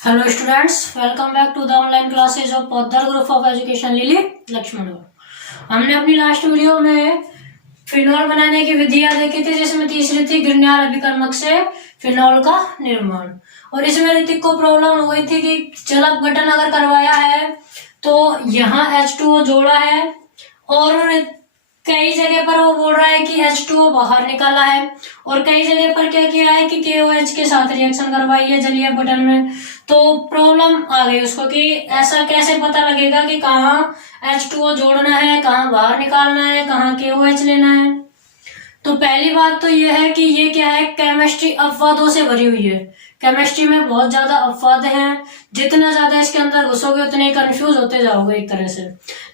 Hello students, welcome back to the online classes of Poddar Group of Education Lily Lakshman. हमने अपनी last video में phenol बनाने की विधियां देखी थी, जिसमें तीसरी थी ग्रिग्नाल अभिकर्मक से फिनॉल का निर्माण। और इसमें ऋतिक को प्रॉब्लम हो गई थी कि जल अपघटन अगर करवाया है तो यहाँ H2O जोड़ा है और कई जगह पर वो बोल रहा है कि H2O बाहर निकाला है, और कई जगह पर क्या किया है कि KOH के साथ रिएक्शन करवाई है जलीय अपघटन में। तो प्रॉब्लम आ गई उसको कि ऐसा कैसे पता लगेगा कि कहाँ H2O जोड़ना है, कहाँ बाहर निकालना है, कहाँ KOH लेना है। तो पहली बात तो यह है कि ये क्या है, केमिस्ट्री अपवादों से भरी हुई है। केमिस्ट्री में बहुत ज्यादा अपवाद हैं, जितना ज्यादा इसके अंदर घुसोगे उतने कंफ्यूज होते जाओगे एक तरह से।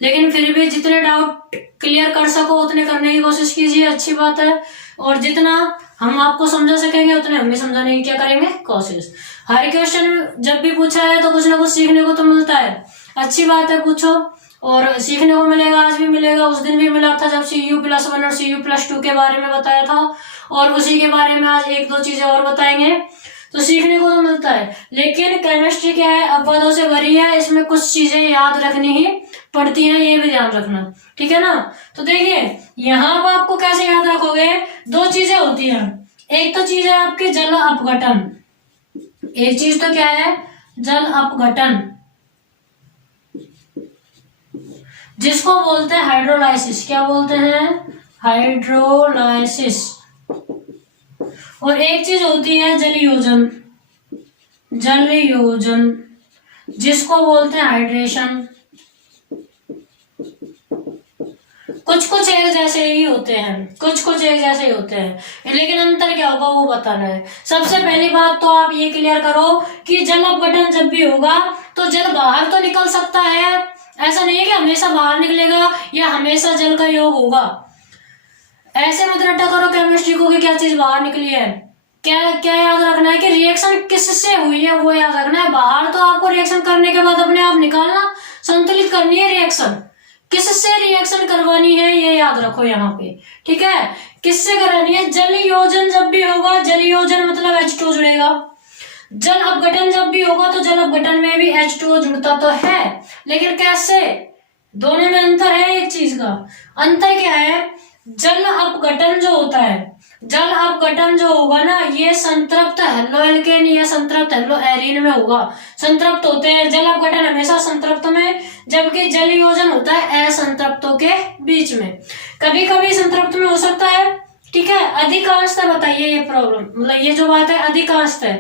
लेकिन फिर भी जितने डाउट क्लियर कर सको उतने करने की कोशिश कीजिए, अच्छी बात है। और जितना हम आपको समझा सकेंगे उतने हम भी समझाने की क्या करेंगे, कोशिश। हर क्वेश्चन जब भी पूछा है तो कुछ ना कुछ सीखने को तो मिलता है, अच्छी बात है, पूछो और सीखने को मिलेगा। आज भी मिलेगा, उस दिन भी मिला था जब Cu+1 और Cu+2 के बारे में बताया था, और उसी के बारे में आज एक दो चीजें और बताएंगे। तो सीखने को तो मिलता है, लेकिन केमिस्ट्री क्या है, अपवादों से भरी है, इसमें कुछ चीजें याद रखनी ही पड़ती हैं, ये भी ध्यान रखना, ठीक है ना। तो देखिए यहाँ पर आपको कैसे याद रखोगे, दो चीजें होती हैं। एक तो चीज है आपकी जल अपघटन, एक चीज तो क्या है, जल अपघटन, जिसको बोलते हैं हाइड्रोलाइसिस। क्या बोलते हैं, हाइड्रोलाइसिस। और एक चीज होती है जलयोजन, जलयोजन, जिसको बोलते हैं हाइड्रेशन। कुछ कुछ एक जैसे ही होते हैं, कुछ कुछ एक जैसे ही होते हैं, लेकिन अंतर क्या होगा वो बताना है। सबसे पहली बात तो आप ये क्लियर करो कि जल अपघटन जब भी होगा तो जल बाहर तो निकल सकता है, ऐसा नहीं है कि हमेशा बाहर निकलेगा या हमेशा जल का योग होगा। ऐसे मत रट्टा करो केमिस्ट्री को कि क्या चीज बाहर निकली है। क्या क्या याद रखना है कि रिएक्शन किससे हुई है वो याद रखना है। बाहर तो आपको रिएक्शन करने के बाद अपने आप निकालना, संतुलित करनी है रिएक्शन, किससे रिएक्शन करवानी है ये याद रखो यहाँ पे, ठीक है। किससे करानी है, जल योजन जब भी होगा, जल योजन मतलब H2O जुड़ेगा। जल अपघटन जब भी होगा तो जल अपघटन में भी H2O जुड़ता तो है, लेकिन कैसे, दोनों में अंतर है। एक चीज का अंतर क्या है, जल अपघटन जो होता है, जल अपघटन जो होगा ना, ये संतृप्त हेलो एल्केन या संतृप्त हेलो एरीन में होगा। संतृप्त होते हैं, जल अपघटन हमेशा संतृप्त में, जबकि जल योजन होता है असंतृप्तों के बीच में। कभी कभी संतृप्त में हो सकता है, ठीक है। अधिकांशतः बताइए ये प्रॉब्लम, मतलब ये जो बात है अधिकांशतः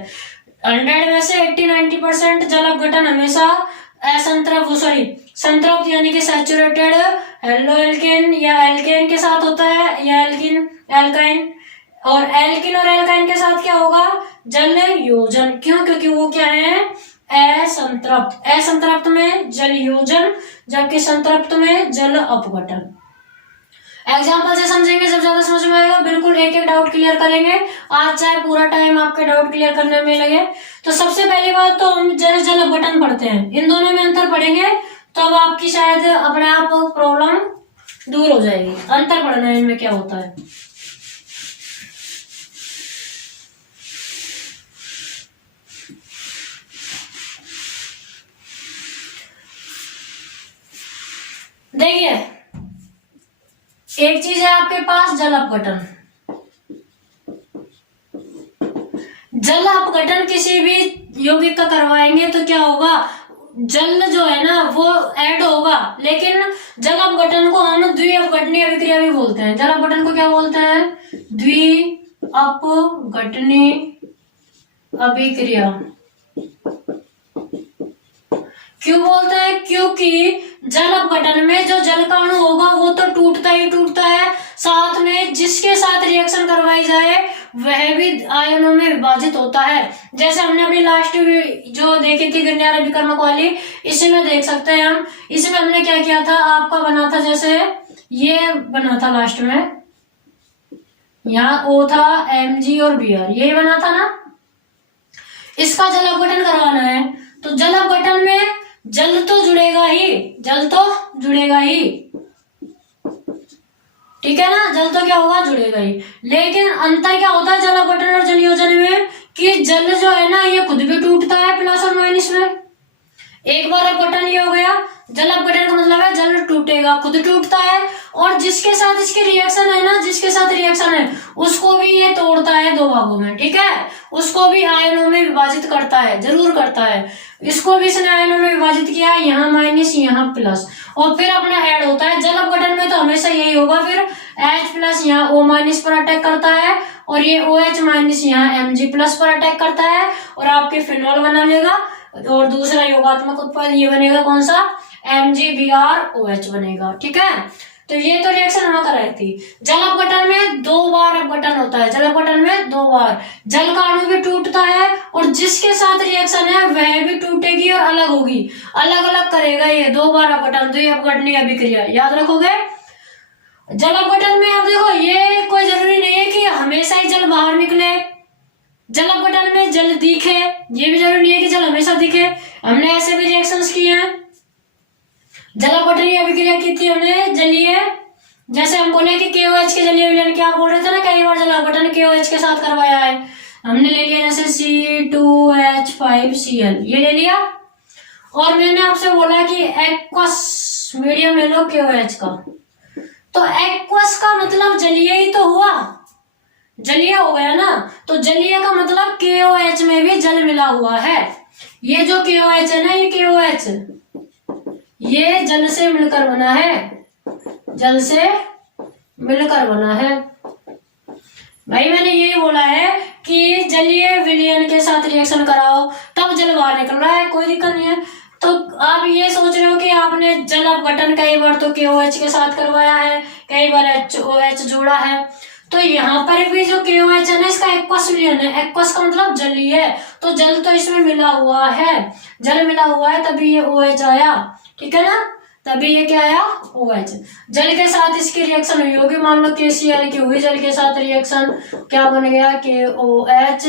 100 में से 80-90% जल अपघटन हमेशा असंतृप्त संतृप्त यानी कि सैचुरेटेड हेलो एल्केन या एल्केन के साथ होता है, या एल्किन एल्काइन। और एल्किन और एल्काइन के साथ क्या होगा, जल योजन। क्यों, क्योंकि वो क्या है, असंतृप्त। असंतृप्त में जल योजन, जबकि संतृप्त में जल अपघटन। एग्जाम्पल से समझेंगे जब ज्यादा समझ में आएगा, बिल्कुल एक एक डाउट क्लियर करेंगे। आज चाहे पूरा टाइम आपके डाउट क्लियर करने में लगे। तो सबसे पहली बात तो हम जल अपघटन पढ़ते हैं, इन दोनों में अंतर पढ़ेंगे तो अब आपकी शायद अपने आप प्रॉब्लम दूर हो जाएगी। अंतर पढ़ना है इनमें क्या होता है। देखिए एक चीज है आपके पास जल अपघटन। जल अपघटन किसी भी यौगिक का करवाएंगे तो क्या होगा, जल जो है ना वो ऐड होगा, लेकिन जल अपघटन को हम द्विअपघटनीय अभिक्रिया भी बोलते हैं। जल अपघटन को क्या बोलते हैं, द्विअपघटनीय अभिक्रिया। क्यों बोलते हैं, क्योंकि जल अपघटन में जो जल का अणु होगा वो तो टूटता ही टूटता है, साथ में जिसके साथ रिएक्शन करवाई जाए वह भी आयनों में विभाजित होता है। जैसे हमने अपनी लास्ट जो देखी थी ग्रिग्नाल अभिकर्मक वाली, इसमें देख सकते हैं हम। इसमें हमने क्या किया था, आपका बना था जैसे ये बना था लास्ट में, यहाँ O था, Mg और Br, ये बना था ना। इसका जल अपघटन करवाना है तो जल अपघटन में जल तो जुड़ेगा ही, जल तो जुड़ेगा ही, ठीक है ना। जल तो क्या होगा, जुड़ेगा ही। लेकिन अंतर क्या होता है जल अपघटन और जल योजन में, कि जल जो है ना ये खुद भी टूटता है प्लस और माइनस एक बार अपघटन ये हो गया। जल अपघटन का मतलब है जल टूटेगा, खुद टूटता है, और जिसके साथ इसकी रिएक्शन है ना, जिसके साथ रिएक्शन है उसको भी ये तोड़ता है दो भागों में, ठीक है, उसको भी आयनों में विभाजित करता है, जरूर करता है। इसको भी इसने आयनों में विभाजित किया, यहाँ माइनस यहाँ प्लस, और फिर अपना ऐड होता है। जल अपघटन में तो हमेशा यही होगा, फिर H प्लस यहाँ O माइनस पर अटैक करता है, और ये OH माइनस यहाँ Mg प्लस पर अटैक करता है, और आपके फिनॉल बना लेगा, और दूसरा योगात्मक उत्पाद ये बनेगा कौन सा, MgBrOH बनेगा, ठीक है। तो ये तो रिएक्शन वहां कराई थी। जल अपघटन में 2 बार अपघटन होता है, जल अपघटन में 2 बार जल का अणु भी टूटता है, और जिसके साथ रिएक्शन है वह भी टूटेगी और अलग होगी, अलग अलग करेगा ये 2 बार अपघटन, तो ये अपघटनीय अभिक्रिया याद रखोगे। जल अपघटन में अब देखो ये कोई जरूरी नहीं है कि हमेशा ही जल बाहर निकले, जल अपघटन में जल दिखे, ये भी जरूरी नहीं है कि जल हमेशा दिखे। हमने ऐसे भी रिएक्शंस किए हैं, जल अपघटनीय अभिक्रिया की थी हमने जलीय, जैसे हम बोले कि KOH के जलीय विलयन क्या बोल रहे थे ना, कई बार जल अपघटन KOH के साथ करवाया है। हमने ले लिया जैसे C2H5Cl, ये ले लिया, और मैंने आपसे बोला कि एक्वस मीडियम ले लो KOH का, तो एक्वस का मतलब जलीय ही तो हुआ, जलीय हो गया ना, तो जलीय का मतलब KOH में भी जल मिला हुआ है। ये जो KOH है ना, ये KOH ये जल से मिलकर बना है, जल से मिलकर बना है। भाई मैंने यही बोला है कि जलीय विलयन के साथ रिएक्शन कराओ तब जल बाहर निकल रहा है, कोई दिक्कत नहीं है। तो आप ये सोच रहे हो कि आपने जल अपघटन कई बार तो KOH के साथ करवाया है, कई बार HOH जोड़ा है, तो यहाँ पर भी जो KOH है ना इसका एक्वस विलयन है। एक्वस का मतलब जलीय है, तो जल तो इसमें मिला हुआ है, जल मिला हुआ है तभी ये OH आया, ठीक है ना, तभी ये क्या आया OH। जल के साथ इसकी रिएक्शन हुई होगी, मान लो KCl की हुई जल के साथ रिएक्शन, क्या बन गया KOH,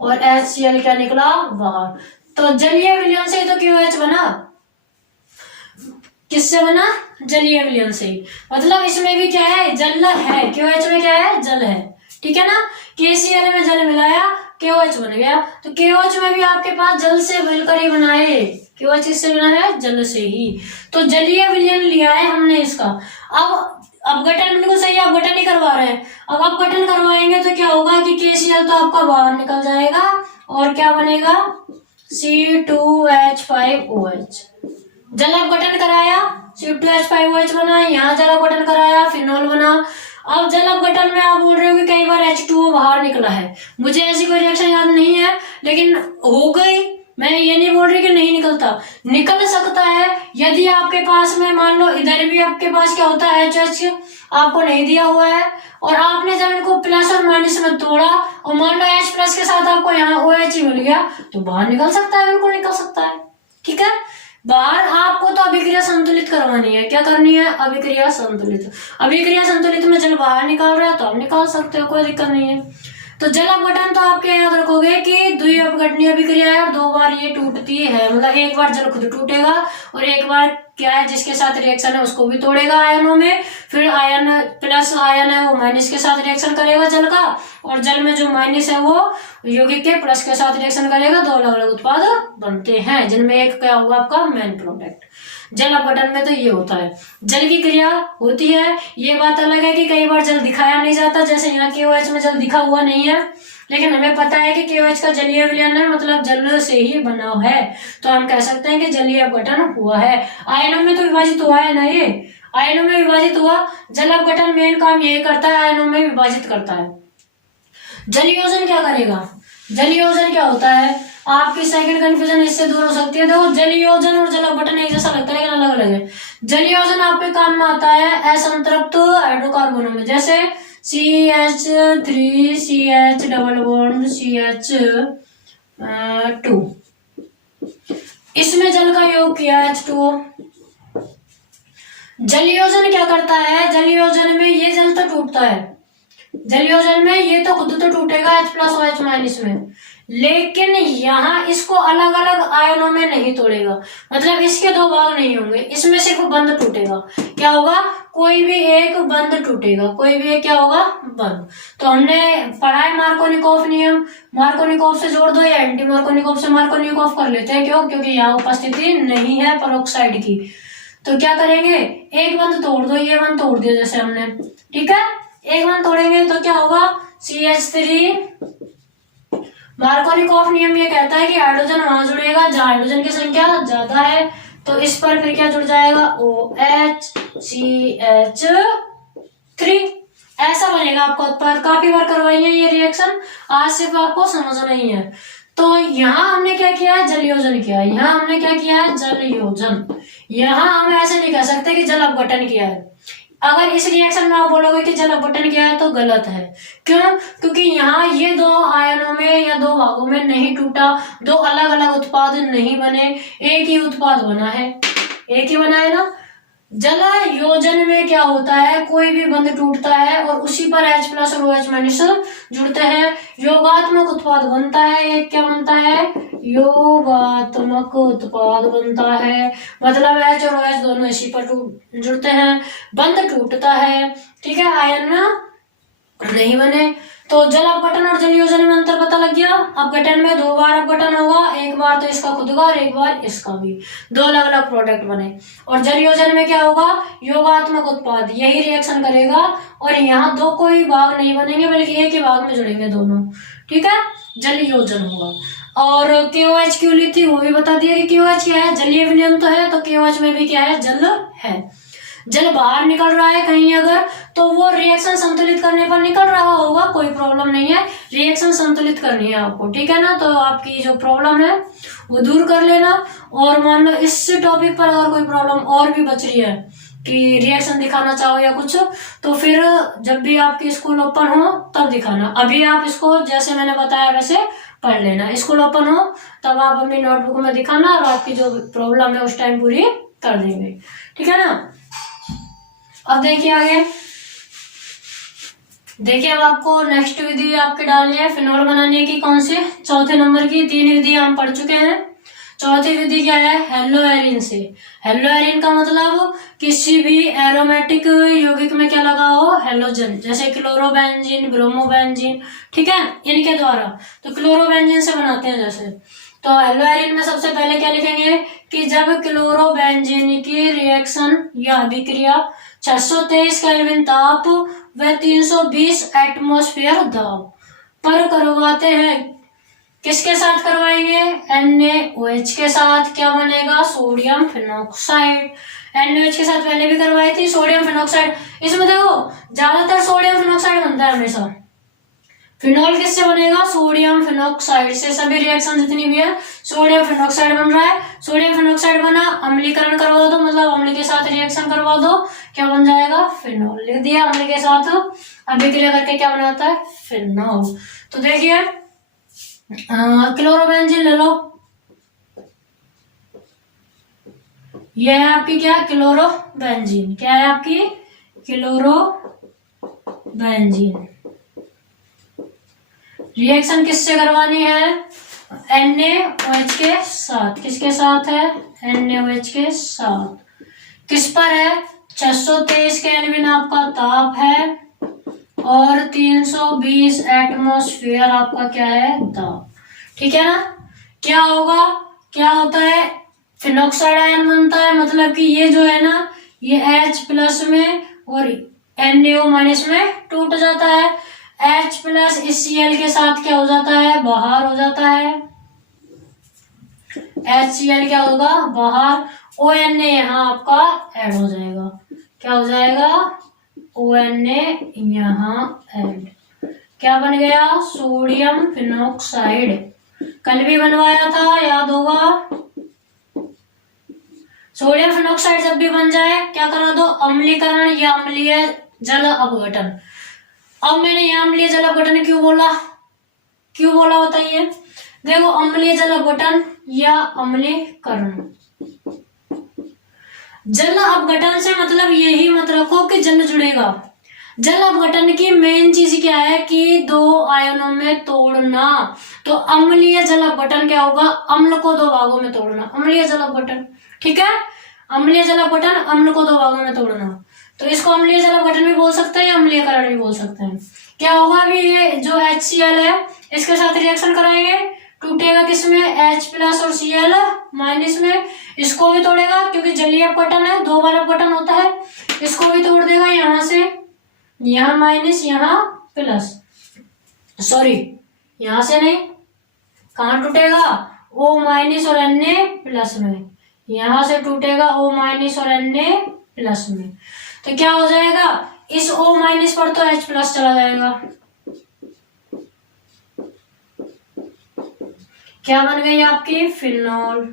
और HCl क्या निकला बाहर। तो जलीय विलयन से तो KOH बना, किससे बना, जलीय विलयन से, मतलब इसमें भी क्या है जल है, KOH में क्या है जल है, ठीक है ना। KCl में जल मिलाया KOH बन गया, तो KOH में भी आपके पास जल से मिलकर ही बना है, KOH किससे बना है जल से ही। तो जलीय विलयन लिया है हमने इसका। अब अपघटन बिल्कुल सही, अपघटन ही करवा रहे हैं, अब अपघटन करवाएंगे तो क्या होगा कि KCl तो आपका बाहर निकल जाएगा, और क्या बनेगा C2H5OH। जल अपघटन कराया C2H5OH बना, यहाँ जल अपघटन कराया फिनॉल बना। अब जल अपघटन में आप बोल रहे हो कि कई बार H2O बाहर निकला है, मुझे ऐसी कोई रिएक्शन याद नहीं है, लेकिन हो गई, मैं ये नहीं बोल रही कि नहीं निकलता, निकल सकता है। यदि आपके पास में मान लो इधर भी आपके पास क्या होता है HH आपको नहीं दिया हुआ है, और आपने जब इनको प्लस और माइनस में तोड़ा, और मान लो H प्लस के साथ आपको यहाँ OH ही मिल गया, तो बाहर निकल सकता है, बिल्कुल निकल सकता है, ठीक है। बाहर आपको तो अभिक्रिया संतुलित करवानी है, क्या करनी है अभिक्रिया संतुलित। अभिक्रिया संतुलित में जल बाहर निकाल रहा है तो आप निकाल सकते हो, कोई दिक्कत नहीं है। तो जल अपघटन तो आपके याद रखोगे कि द्वि अपघटनीय अभिक्रिया है, और 2 बार ये टूटती है, मतलब एक बार जल खुद टूटेगा, और एक बार क्या है जिसके साथ रिएक्शन है उसको भी तोड़ेगा आयनों में, फिर आयन प्लस आयन है वो माइनस के साथ रिएक्शन करेगा जल का, और जल में जो माइनस है वो यौगिक के प्लस के साथ रिएक्शन करेगा, 2 अलग अलग उत्पाद बनते हैं, जिनमें एक क्या होगा आपका मेन प्रोडक्ट। जल अपघटन में तो ये होता है, जल की क्रिया होती है। ये बात अलग है कि कई बार जल दिखाया नहीं जाता, जैसे यहाँ KOH में जल दिखा हुआ नहीं है, लेकिन हमें पता है कि KOH का जलीय विलयन है, मतलब जल से ही बना है, तो हम कह सकते हैं कि जलीय अपघटन हुआ है। आयनों में तो विभाजित हुआ है ना, ये आयनों में विभाजित हुआ। जल अपघटन मेन काम यही करता है, आयनों में विभाजित करता है। जलयोजन क्या करेगा, जलयोजन क्या होता है, आपकी सेकंड कंफ्यूजन इससे दूर हो सकती है। देखो जलयोजन और जल अपघटन एक जैसा लगता है लेकिन अलग अलग है। जलयोजन आपके काम में आता है असंतृप्त हाइड्रोकार्बनों में, जैसे CH3 CH double bond CH2, इसमें जल का योग किया H2O। जलयोजन क्या करता है, जलयोजन में ये जल तो टूटता है, जलयोजन में ये तो खुद तो टूटेगा H प्लस और H माइनस में, लेकिन यहाँ इसको अलग अलग आयनों में नहीं तोड़ेगा, मतलब इसके दो भाग नहीं होंगे, इसमें सिर्फ बंध टूटेगा। क्या होगा? कोई भी एक बंध टूटेगा, कोई भी एक क्या होगा? बंध। तो हमने पढ़ा है मार्कोनिकॉफ नियम, मार्कोनिकॉफ से जोड़ दो या एंटी मार्कोनिकॉफ से मार्कोनिकॉफ कर लेते हैं। क्यों? क्योंकि यहाँ उपस्थिति नहीं है पेरोक्साइड की। तो क्या करेंगे, एक बंध तोड़ दो, ये बंध तोड़ दिया जैसे हमने, ठीक है। एक बंध तोड़ेंगे तो क्या होगा? CH3। मार्कोनिकॉफ नियम ये कहता है कि हाइड्रोजन वहां जुड़ेगा जहां हाइड्रोजन की संख्या ज्यादा है, तो इस पर फिर क्या जुड़ जाएगा? OH CH3। ऐसा बनेगा आपका उत्पाद। काफी बार करवाई है ये रिएक्शन, आज सिर्फ आपको समझना ही है। तो यहाँ हमने क्या किया है? जल योजन किया है। यहाँ हमने क्या किया है? जल योजन। यहाँ हम ऐसे नहीं कह सकते कि जल अपघटन किया है। अगर इस रिएक्शन में आप बोलोगे कि जल अपघटन किया है तो गलत है। क्यों? क्योंकि यहाँ ये दो आयनों में या दो भागों में नहीं टूटा, दो अलग अलग उत्पाद नहीं बने, एक ही उत्पाद बना है, एक ही बना है ना। जल योजन में क्या होता है? कोई भी बंध टूटता है और उसी पर H प्लस और OH माइनस जुड़ते हैं, योगात्मक उत्पाद बनता है। एक क्या बनता है? योगात्मक उत्पाद बनता है, मतलब H और OH दोनों इसी पर जुड़ते हैं, बंध टूटता है, ठीक है, आयन नहीं बने। तो जल अपघटन और जल योजन में अंतर पता लग गया। अपघटन में दो बार अपघटन होगा, एक बार तो इसका खुद का और एक बार इसका भी, दो अलग अलग प्रोडक्ट बने। और जल योजन में क्या होगा? योगात्मक उत्पाद यही रिएक्शन करेगा और यहाँ दो कोई भाग नहीं बनेंगे बल्कि एक ही भाग में जुड़ेंगे दोनों, ठीक है, जल योजन होगा। और KOH क्यों ली थी वो भी बता दिया कि KOH क्या है? जलीय विलयन तो है, तो KOH में भी क्या है? जल है। जल बाहर निकल रहा है कहीं अगर, तो वो रिएक्शन संतुलित करने पर निकल रहा होगा, कोई प्रॉब्लम नहीं है। रिएक्शन संतुलित करनी है आपको, ठीक है ना। तो आपकी जो प्रॉब्लम है वो दूर कर लेना। और मान लो इस टॉपिक पर अगर कोई प्रॉब्लम और भी बच रही है कि रिएक्शन दिखाना चाहो या कुछ, तो फिर जब भी आपकी स्कूल ओपन हो तब दिखाना। अभी आप इसको जैसे मैंने बताया वैसे पढ़ लेना। स्कूल ओपन हो तब आप अपनी नोटबुक में दिखाना और आपकी जो प्रॉब्लम है उस टाइम पूरी कर देंगे, ठीक है ना। अब देखिए आगे, देखिए अब आपको नेक्स्ट विधि आपके डालनी है फिनोल बनाने की। कौन सी? चौथे नंबर की। तीन विधि हम पढ़ चुके हैं। चौथी विधि क्या है? हेलो एरिन से। हेलो एरिन का मतलब किसी भी एरोमेटिक यौगिक में क्या लगा हो? हेलोजन, जैसे क्लोरोबेंजीन, ब्रोमोबेंजीन, ठीक है, इनके द्वारा। तो क्लोरोबेंजीन से बनाते हैं जैसे। तो हेलो एरिन में सबसे पहले क्या लिखेंगे कि जब क्लोरोबेंजीन की रिएक्शन या अभिक्रिया 623 केल्विन ताप व 320 एटमॉस्फेयर दाब पर करवाते हैं। किसके साथ करवाएंगे? NaOH के साथ। क्या बनेगा? Sodium phenoxide. NaOH के साथ पहले भी करवाई थी, सोडियम फिनॉक्साइड। इसमें देखो ज्यादातर सोडियम फिनॉक्साइड बनता है हमेशा। फिनॉल किससे बनेगा? सोडियम फिनॉक्साइड से। सभी रिएक्शन जितनी भी है सोडियम फिनॉक्साइड बन रहा है। सोडियम फिनॉक्साइड बना, अम्लीकरण करवा दो, मतलब अम्ल के साथ रिएक्शन करवा दो, क्या बन जाएगा? फिनॉल। लिख दिया, अम्ल के साथ अभिक्रिया करके क्या बनाता है? फिनॉल। तो देखिए क्लोरोबेंजीन ले लो, यह है आपकी क्या? क्लोरोबेंजीन। क्या है आपकी? क्लोरोबेंजीन। रिएक्शन किससे करवानी है? NaOH के साथ। किसके साथ है? NaOH के साथ। किस पर है? 623 केल्विन आपका ताप है और 320 एटमॉस्फेयर आपका क्या है? दाब, ठीक है ना। क्या होगा? क्या होता है? फिनॉक्साइड आयन बनता है, मतलब कि ये जो है ना ये H प्लस में और NaO माइनस में टूट जाता है। H प्लस इस Cl के साथ क्या हो जाता है? बाहर हो जाता है। HCl क्या होगा? बाहर। ONa यहाँ आपका ऐड हो जाएगा। क्या हो जाएगा? ONa यहाँ ऐड। क्या बन गया? Sodium phenoxide. कल भी बनवाया था, याद होगा। सोडियम फिनॉक्साइड जब भी बन जाए क्या करा दो? अम्लीकरण या अम्लीय जल अपघटन। अब मैंने यहाँ अम्लीय जल अपघटन क्यों बोला? क्यों बोला बताइए। देखो अम्लीय जल अपघटन या अम्लीकरण, जल अपघटन से मतलब यही मत रखो कि जल जुड़ेगा। जल अपघटन की मेन चीज क्या है कि दो आयनों में तोड़ना। तो अम्लीय जल अपघटन क्या होगा, अम्ल को दो भागों में तोड़ना, अम्लीय जल अपघटन। ठीक है, अम्लीय जल अपघटन, अम्ल को दो भागों में तोड़ना। तो इसको अम्लीय जल अपघटन भी बोल सकते हैं, अम्लीयकरण भी बोल सकते हैं। क्या होगा अभी, ये जो HCl है इसके साथ रिएक्शन कराएंगे, टूटेगा किसमें, H+ और Cl माइनस में। इसको भी तोड़ेगा क्योंकि जलीय अपघटन है, दो बार अपघटन होता है। इसको भी तोड़ देगा, यहां से यहाँ माइनस यहाँ प्लस, सॉरी यहां से नहीं, कहाँ टूटेगा, O- और Na+ में, यहां से टूटेगा O- और Na+ में। तो क्या हो जाएगा, इस O- पर तो H+ चला जाएगा, क्या बन गई आपकी फिनॉल।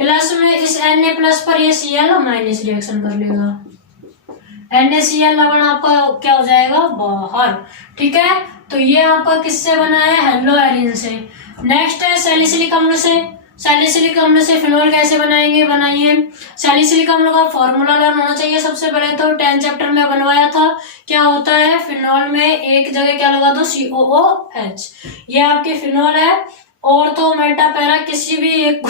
प्लस में इस Na+ पर ये Cl- रिएक्शन कर लेगा, NaCl लवण आपका क्या हो जाएगा, बाहर। ठीक है, तो ये आपका किससे बना है, हेलोएरिन से। नेक्स्ट है सैलिसिलिक अम्ल से। सैलिसिलिक अम्ल से फिनॉल कैसे बनाएंगे, बनाइए। सैलिसिलिक अम्ल का फॉर्मूला लर्न होना चाहिए सबसे पहले, तो 10 चैप्टर में बनवाया था। क्या होता है, फिनॉल में एक जगह क्या लगा दो, COOH, ये आपकी फिनॉल है। और तो मेटा पैरा किसी भी एक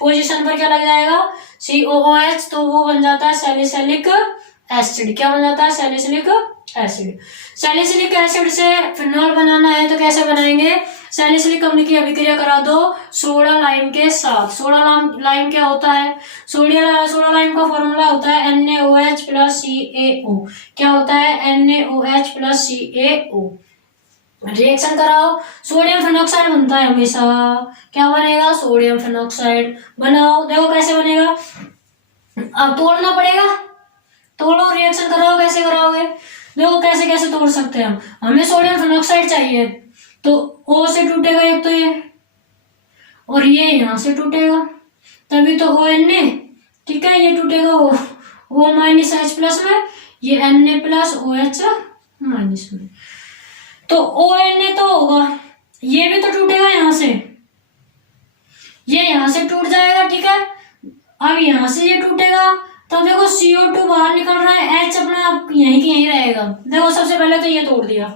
पोजीशन पर क्या लग जाएगा, COOH, तो वो बन जाता है सैलिसिलिक एसिड। क्या बन जाता है, सैलिसिलिक एसिड। सैलिसिलिक एसिड से फिनॉल बनाना है तो कैसे बनाएंगे, सैलिसिलिक अम्ल की अभिक्रिया करा दो सोडा लाइम के साथ। सोडा लाइम क्या होता है, सोडा लाइम का फॉर्मूला होता है NaOH + CaO। क्या होता है, NaOH + CaO। रिएक्शन कराओ, सोडियम फिनॉक्साइड बनता है हमेशा। क्या बनेगा, सोडियम फिनॉक्साइड। बनाओ, देखो कैसे बनेगा, अब तोड़ना पड़ेगा, तोड़ो, रिएक्शन कराओ, कैसे कराओगे, देखो कैसे कैसे तोड़ सकते हैं हम। हमें सोडियम फिनॉक्साइड चाहिए, तो O से टूटेगा एक तो ये, और ये यहां से टूटेगा, तभी तो ONA। ठीक है, ये टूटेगा O-H+ में, ये Na+OH- में, तो ONA तो होगा, ये भी तो टूटेगा यहां से, ये यहां से टूट जाएगा। ठीक है, अब यहां से ये टूटेगा, तब देखो CO2 बाहर निकल रहा है, H अपना यहीं की यहीं रहेगा। देखो सबसे पहले तो ये तोड़ दिया,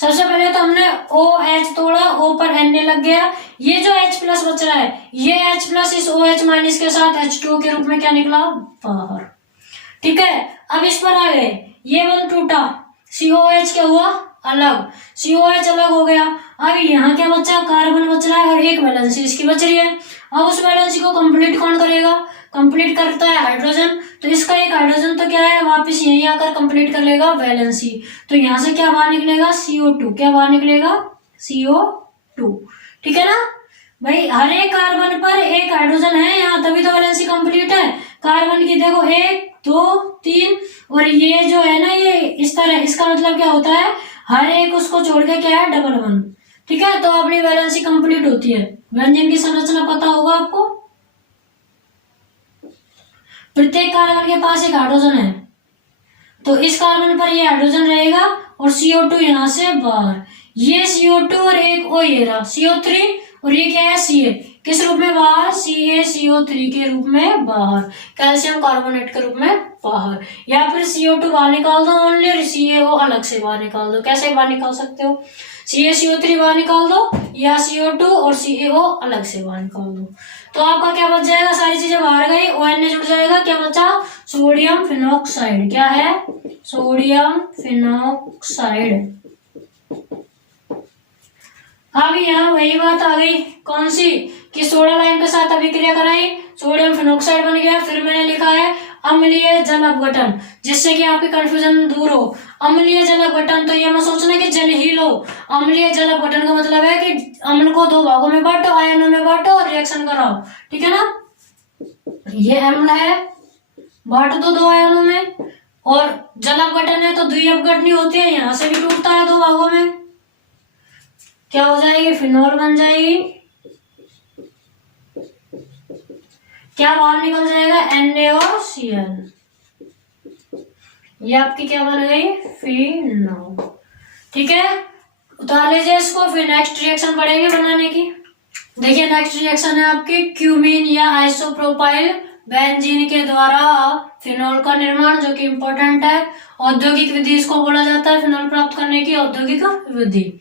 सबसे पहले तो हमने OH तोड़ा, O पर Na लग गया। ये जो H+ बच रहा है, ये H+ इस OH- के साथ H2O के रूप में क्या निकला, बाहर। ठीक है, अब इस पर आ गए, ये बंद टूटा, COH क्या हुआ, अलग, COH अलग हो गया। अब यहाँ क्या बचा, कार्बन बच रहा है और एक वैलेंसी इसकी बच रही है। अब उस वैलेंसी को कंप्लीट कौन करेगा, कंप्लीट करता है हाइड्रोजन, तो इसका एक हाइड्रोजन तो क्या है, वापस यहीं आकर कंप्लीट कर लेगा वैलेंसी। तो यहां से क्या बाहर निकलेगा, CO2। क्या बाहर निकलेगा, CO2। ठीक है ना भाई, हर एक कार्बन पर एक हाइड्रोजन है यहाँ, तभी तो वैलेंसी कंप्लीट है। कार्बन की देखो 1 2 3, और ये जो है ना ये इस तरह, इसका मतलब क्या होता है, हर एक उसको छोड़ के क्या है, डबल वन। ठीक है, तो अपनी वैलेंसी कंप्लीट होती है। व्यंजन की संरचना पता होगा आपको, प्रत्येक कार्बन के पास एक हाइड्रोजन है, तो इस कार्बन पर ये हाइड्रोजन रहेगा और CO2 यहां से बाहर। ये CO2 और एक O ये रहा CO3, और ये क्या है Ca, किस रूप में बाहर, CaCO3 के रूप में बाहर, कैल्शियम कार्बोनेट के रूप में बाहर। या फिर CO2 बाहर निकाल दो ओनली, और CaO अलग से बाहर निकाल दो। कैसे बाहर निकाल सकते हो, CaCO3 बाहर निकाल दो, या CO2 और CaO अलग से बाहर निकाल दो। तो आपका क्या बच जाएगा, सारी चीजें बाहर गई, ONA जुड़ जाएगा, क्या बचा, सोडियम फिनॉक्साइड। क्या है, सोडियम फिनॉक्साइड। अब यहाँ वही बात आ गई, कौन सी, कि सोडा लाइम के साथ अभिक्रिया कराई, सोडियम फिनॉक्साइड बन गया। फिर मैंने लिखा है अम्लीय जल अपघटन, जिससे कि आपकी कंफ्यूजन दूर हो। अम्लीय जल अपघटन, तो ये मत सोचना कि जल ही लो, अम्लीय जल अपघटन का मतलब है कि अम्ल को दो भागों में बांटो, आयनों में बांटो और रिएक्शन कराओ। ठीक है ना, ये अम्ल है, बांट दो दो आयनों में, और जल अपघटन है तो द्वि अपघटनी होती है, यहां से भी टूटता है दो भागों में, क्या हो जाएगी, फिनॉल बन जाएगी। क्या बाहर निकल जाएगा, Na और Cl, ये आपकी क्या बन गई, फिनॉल। ठीक है, उतार लीजिए इसको, फिर नेक्स्ट रिएक्शन पढ़ेंगे बनाने की। देखिए नेक्स्ट रिएक्शन है आपकी क्यूमीन या आइसोप्रोपाइल बेंजीन के द्वारा फिनोल का निर्माण, जो कि इंपॉर्टेंट है। औद्योगिक विधि इसको बोला जाता है, फिनोल प्राप्त करने की औद्योगिक विधि।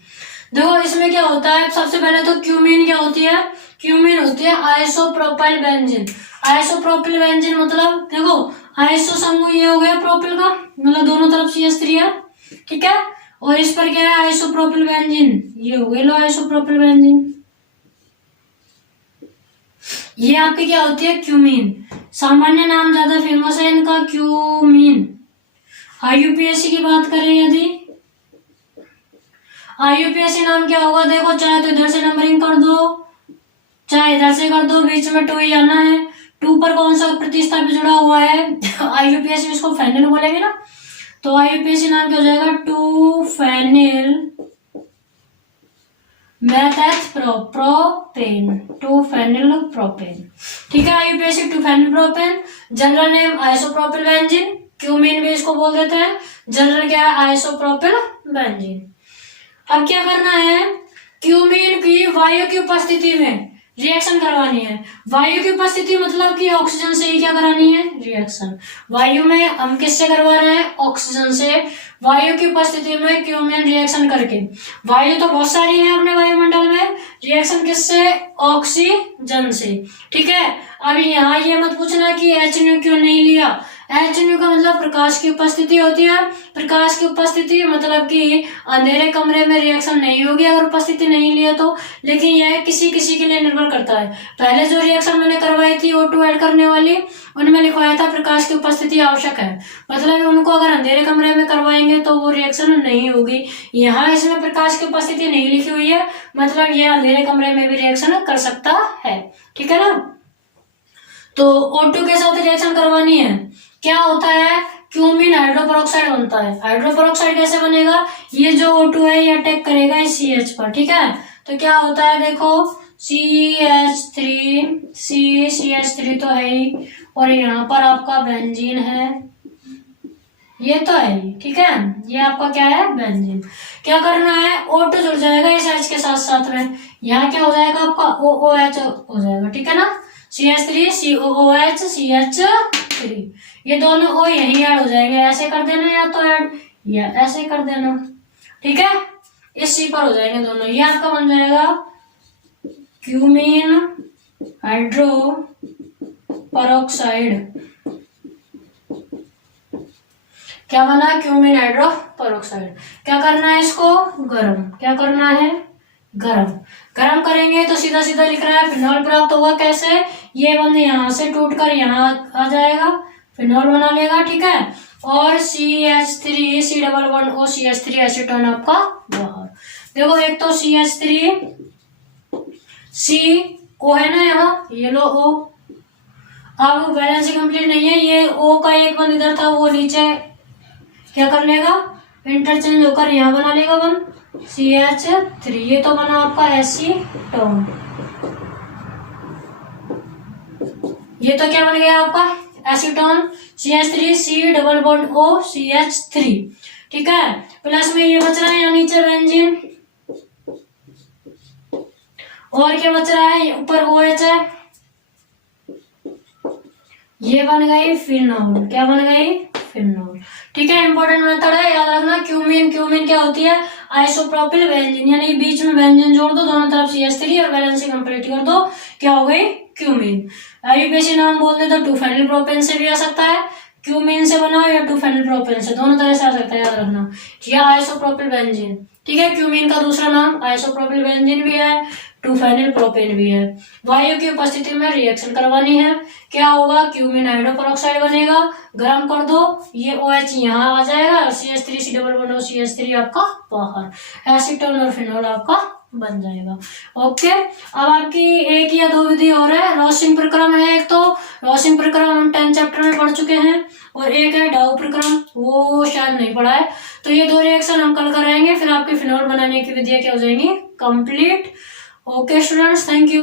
देखो इसमें क्या होता है, सबसे पहले तो क्यूमीन क्या होती है, क्यूमीन होती है आइसोप्रोपाइल बेंजीन। आइसोप्रोपिल बेंजीन मतलब देखो आइसो समूह ये हो गया प्रोपिल का, मतलब दोनों तरफ CH3 है, ठीक है। और इस पर क्या है आइसोप्रोपिल बेंजीन, ये हो गई लो आइसोप्रोपिल बेंजीन। ये आपकी क्या होती है क्यूमीन, सामान्य नाम ज्यादा फेमस है इनका क्यूमीन। IUPAC की बात करें यदि, IUPAC नाम क्या होगा, देखो चाहे तो इधर से नंबरिंग कर दो चाहे इधर से कर दो, बीच में 2 ही आना है। 2 पर कौन सा प्रतिस्थापित जुड़ा हुआ है IUPAC इसको फेनिल बोलेंगे ना, तो IUPAC नाम क्या हो जाएगा 2 phenyl methyl propane, 2 phenyl propane, ठीक है। IUPAC 2 phenyl propane, general name isopropyl benzene, cumene भी इसको बोल देते हैं, जनरल क्या है आइसोप्रोपिल बेंजीन। अब क्या करना है, क्यूमीन की वायु की उपस्थिति में रिएक्शन करवानी है। वायु की उपस्थिति मतलब कि ऑक्सीजन से ही क्या करानी है रिएक्शन। वायु में हम किससे करवा रहे हैं, ऑक्सीजन से। वायु की उपस्थिति में क्यूमीन रिएक्शन करके, वायु तो बहुत सारी है अपने वायुमंडल में, रिएक्शन किससे, ऑक्सीजन से, ठीक है। अब यहाँ ये मत पूछना कि HNO क्यों नहीं लिया, HNO का मतलब प्रकाश की उपस्थिति होती है। प्रकाश की उपस्थिति मतलब कि अंधेरे कमरे में रिएक्शन नहीं होगी अगर उपस्थिति नहीं लिया तो, लेकिन यह किसी किसी के लिए निर्भर करता है। पहले जो रिएक्शन मैंने करवाई थी O2 ऐड करने वाली, उनमें लिखवाया था प्रकाश की उपस्थिति आवश्यक है, मतलब उनको अगर अंधेरे कमरे में करवाएंगे तो वो रिएक्शन नहीं होगी। यहाँ इसमें प्रकाश की उपस्थिति नहीं लिखी हुई है, मतलब यह अंधेरे कमरे में भी रिएक्शन कर सकता है, ठीक है ना। तो O2 के साथ रिएक्शन करवानी है, क्या होता है क्यूमीन हाइड्रोपेरोक्साइड बनता है। हाइड्रोपेरोक्साइड कैसे बनेगा, ये जो O2 है ये अटैक करेगा इस CH पर, ठीक है। तो क्या होता है देखो CH3 तो है ही, और यहाँ पर आपका बेंजीन है, ये तो है ही, ठीक है। ये आपका क्या है बेंजीन। क्या करना है, O2 जुड़ जाएगा इस H के साथ साथ में, यहाँ क्या हो जाएगा आपका OOH हो जाएगा, ठीक है ना। CH3 COOH CH3, ये दोनों O यही ऐड हो जाएंगे, ऐसे कर देना या तो ऐड या ऐसे कर देना, ठीक है। इस C पर हो जाएंगे दोनों, ये आपका बन जाएगा क्यूमीन हाइड्रोपेरोक्साइड। क्या बना, क्यूमीन हाइड्रोपेरोक्साइड। क्या करना है इसको, गरम, क्या करना है गरम। गरम करेंगे तो सीधा सीधा लिख रहा है फिनॉल प्राप्त होगा, कैसे, ये बंद यहाँ से टूटकर यहाँ आ जाएगा, फिनॉल बना लेगा, ठीक है। और CH3 C++O CH3 एसीटोन आपका बाहर। देखो एक तो CH3 CO है ना यहाँ, ये लो O, अब बैलेंस कंप्लीट नहीं है, ये O का एक बंद इधर था वो नीचे क्या कर लेगा, इंटरचेंज होकर यहाँ बना लेगा वन CH3, ये तो बना आपका एसीटोन। ये तो क्या बन गया आपका एसीटोन, CH3 C++O CH3, ठीक है। प्लस में ये बच रहा है यहाँ नीचे बेंजीन, और क्या बच रहा है ऊपर OH है, ये बन गई फिनोल, क्या बन गई फिनोल, ठीक है। इंपॉर्टेंट मेथड है, याद रखना। क्यूमीन क्या होती है आइसोप्रोपिल बेंजीन, यानी बीच में बेंजीन जोड़ दो, दोनों तरफ CH3 और बैलेंसिंग कंप्लीट कर दो, क्या हो गई क्यूमीन। IUPAC नाम बोल दे तो 2 फेनिल प्रोपेन से भी आ सकता है, क्यूमीन से बनाओ या 2 फेनिल प्रोपेन से, दोनों तरह से आ सकता है, याद रखना। या आइसोप्रोपिल बेंजीन, ठीक है। क्यूमीन का दूसरा नाम आइसोप्रोपिल बेंजीन भी है, 2 फेनिल प्रोपेन भी है। वायु की उपस्थिति में रिएक्शन करवानी है, क्या होगा क्यूमीन हाइड्रोपेरोक्साइड बनेगा, गर्म कर दो, ये OH यहाँ आ जाएगा, CH3 C++O CH3 आपका बाहर, एसीटोन और फिनोल आपका बन जाएगा, ओके। अब आपकी एक या 2 विधि और है, रॉसिंग प्रक्रम है एक तो, रॉसिंग प्रक्रम हम 10 चैप्टर में पढ़ चुके हैं, और एक है डाउ प्रक्रम, वो शायद नहीं पढ़ा है। तो ये 2 रिएक्शन हम कल कराएंगे, फिर आपकी फिनोल बनाने की विधियां क्या हो जाएंगी complete. Okay students, thank you.